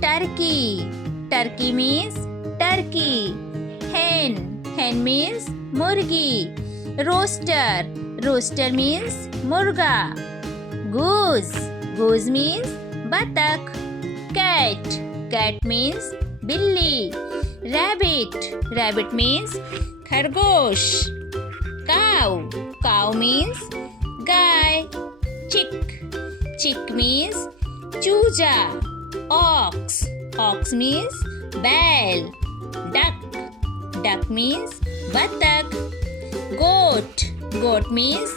Turkey. Turkey means turkey. Hen. Hen means murgi. Rooster. Rooster means murga. Goose. Goose means batak. Cat. Cat means billi. Rabbit. Rabbit means khargosh. Cow. Cow means गाय. Chick. Chick means चूजा. Ox. Ox means बैल. Duck. Duck means बतख. Goat. Goat means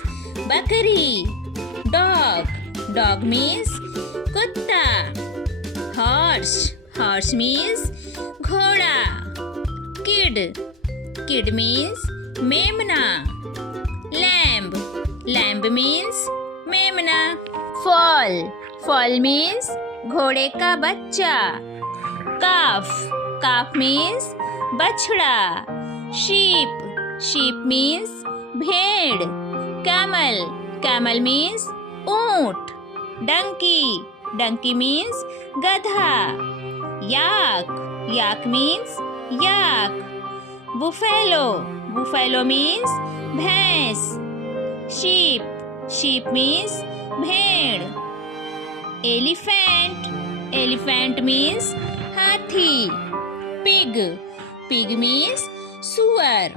बकरी. Dog. Dog means कुत्ता. Horse. Horse means घोड़ा. Kid. Kid means मेमना. Lamb. Lamb means मेमना. Foal. Foal means घोड़े का बच्चा. Calf. Calf means बछड़ा. Sheep. Sheep means भेड़. Camel. Camel means ऊंट. Donkey. Donkey means गधा. Yak. Yak means yak. Buffalo. Buffalo means भैंस. Sheep. Sheep means भेड़. Elephant. Elephant means हाथी. Pig. Pig means सुअर.